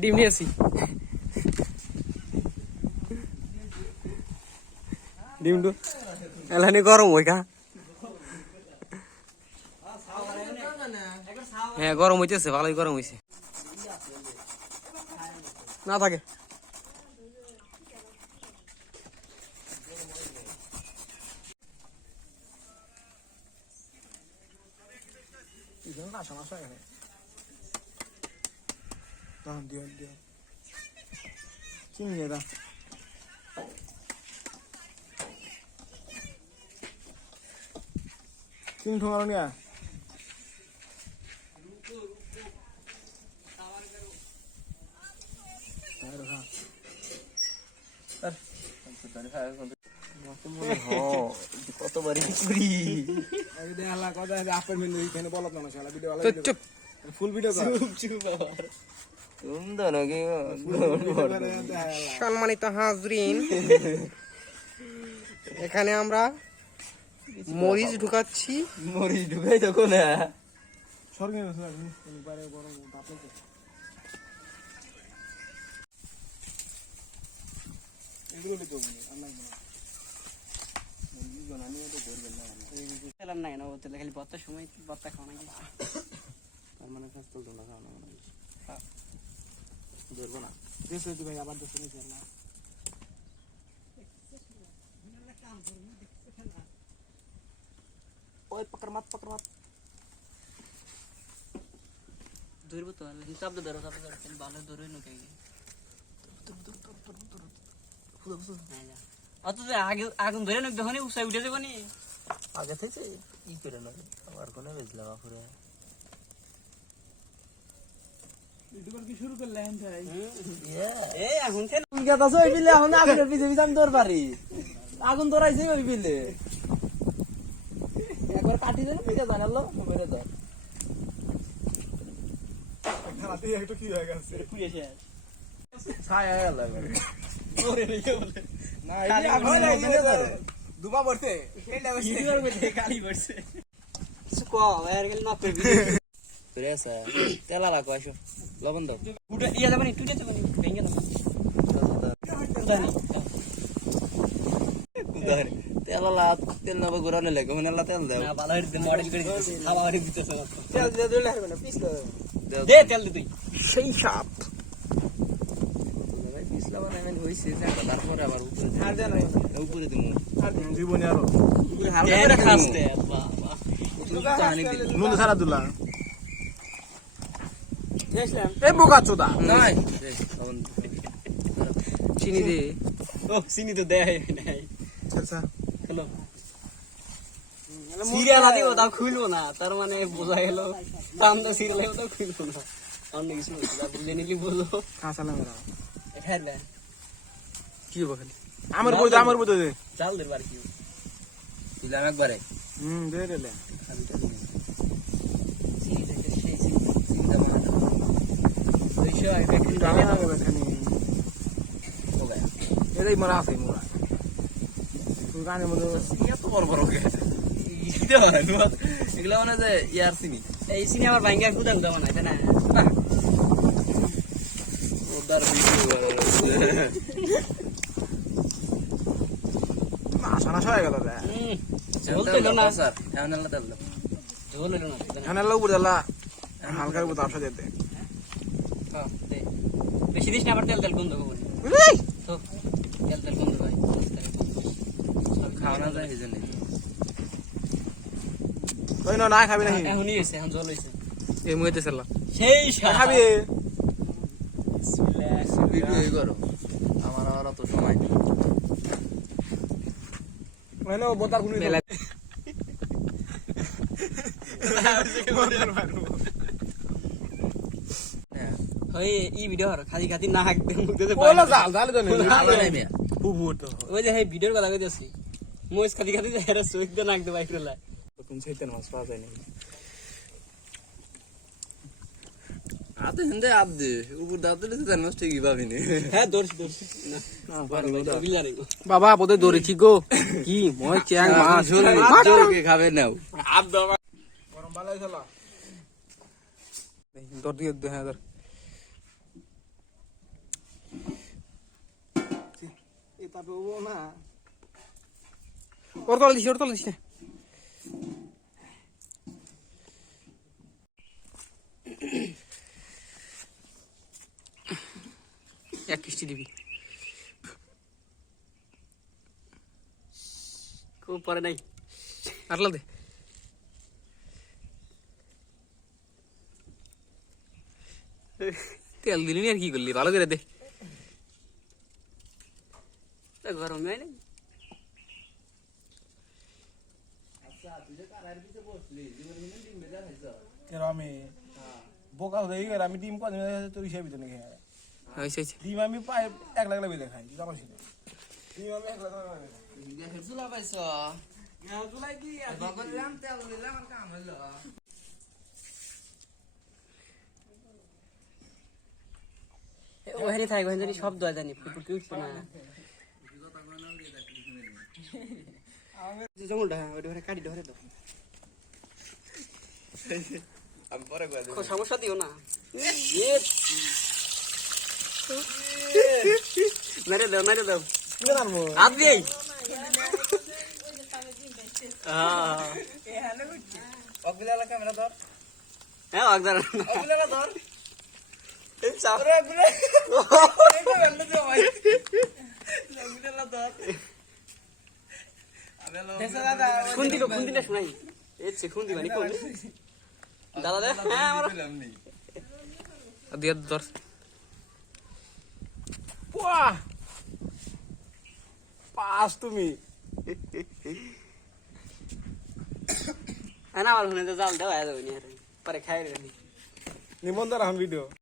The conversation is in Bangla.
ডিম নিয়ে আসি ডিমটু এলানি গরম হই কা হ্যাঁ গরম হইতেছে ভালোই গরম হইছে না থাকে চিনি এটা চিনি ঠোঙানো নিয়া কতবারই করি ফুল ভিডিও সম্মানিত হাজরিন এখানে আমরা মরিচ ঢুকাচ্ছি মরিচ ঢুকাই দেখো না নাই না খালি বত্তার সময় বত্তা খাওয়া নাকি তার মানে কাজ চলতো না খাওয়া ধরবো না ভাই আবার দেখো না ওই পকড় মাত ধরবো তো হিসাব ধরো ভালো ধরে নো কাই অত আগে আগুন ধরে নো যখন উসাই উঠে যাবো নি আগে থেকে ই করে না আবার কোনে বেজলাম পুরো ইউটিউবার কি শুরু করলেন ভাই এই এখন কেন তুমি কথা সই বিলে এখন আগুনের পিছে পিছে আমি দৌড় পারি আগুন ধরাইছে ওই বিলে একবার কাটি দেন পিছে জানালো মেরে দাও খানাতে একটু কি হয়ে গেছে পুড়ে শেষ ছায়া গেল ওরে রে বলে না এই আগুন লাগিয়ে ধরে দুবা পড়ছে এইটা বসে ইউটিউবার বলে কালি পড়ছে সুকো এর গেল না করবি প্রেসা তেলা লাগো আসো লবণ দাও পুরো ইয়া যাবেন টুটে যাবেন ভেঙে না জানি কুদারে তেলা লাগ তেল না গুরানে লাগে মনে আল্লাহ তেল দাও না ভালো দিন মডেল করে খাওয়া বাড়ি দিতেছ তেল দে দিলে হবে না পিস দে তেল দে তুই সেই সাপ ভাই পিসলা বানাইবেন হইছে তারপরে আবার উপরে ছাড় দেন উপরে দিমু ছাড় দিন জীবনে আরো হালকা করে খাসতে বাবা জানি দিল নুন সারা দুলা দেখলাম এই বোকা চোদা নাই চিনি দে ও চিনি তো দেয় নাই আচ্ছা হ্যালো সিরিয়াল আদি ওটা খুলবো না তার মানে বোঝা গেল দাম তো সিরিয়াল ওটা খুলবো না অন্য কিছু না বুঝলে নিলি বলো কাঁচা না মেরা এখানে কি বল আমার বই দে চাল দে বার কি দিলাম একবারে দে রে এটাই মরা আছে মোরা গানের মধ্যে এত বড় বড় এগুলো মানে যে ইয়ার চিনি এই চিনি আমার ভাঙ্গা খুদান দেওয়া নাই তাই না মাছ আনা হয়ে গেল হালকার উপর দাবসা যেতে বেশি দিস না আবার তেল তেল গন্ধ করবো তেল তেল গন্ধ ভাই খাওয়া যায় সেজন্য ওই না খাবি না এখনই হয়েছে এখন জল হয়েছে এই মুখে চালা সেই খাবি ভিডিও করো আমার অত সময় বোতাল ওই ই ভিডিও খালি খাতি না হাঁক দে মুখ দিতে ওলা জাল জাল তো নেই ওই যে এই ভিডিওর কথা কইতাছি মোজ খালি খাতি এরা সুইক দে নাক দে বাইক রে তুমি সেইতেন মাছ পাওয়া যায় না আতে হিন্দে আদে উপর দাঁতে দিতে জানো ঠিকই পাবিনি হ্যাঁ দর্শ না বিলা রে বাবা পদে দৌড়েছি গো কি মই চ্যাং মাছ জোরকে খাবে নাও আব দাও গরম বালাই চলা দর দিয়ে দে হ্যাঁ দর এটা পেবো না ওর তল দিস এক কিস্তি দিবি খুব পরে নাই আরলা দে তেল দিলি আর কি করলি ভালো করে দে গরম নাই না আমি বোকা হয়ে গেল আমি ডিম কদিন তোর হিসেবে তো নাকি ডিম আমি পাই এক লাখ লাগবে দেখাই জানো সেটা ডিম আমি এক লাখ লাগবে হেসুলা পাইছো জুলাই কি বাবা রাম তেল দিলে আমার কাম হলো ওখানে থাকবে জানি শব্দ হয় জানি ফুটফুট উঠছে না জঙ্গলটা ওটা ওখানে কাটি ধরে দাও আমি পরে কই দেব সমস্যা দিও না মেরে দাও কি জানবো হাত দিয়ে অগলালা ক্যামেরা ধর হ্যাঁ আগদার অগলালা ধর এই চাপ কোন দিটা শোনাই এসে কোন দিবানি কোন দাদা দে হ্যাঁ আমার দিয়ে ধর বাহ পাস তুমি আমার মনে জাল দেওয়া যাবে পরে খাই রে নিমন্ত্রণ ভিডিও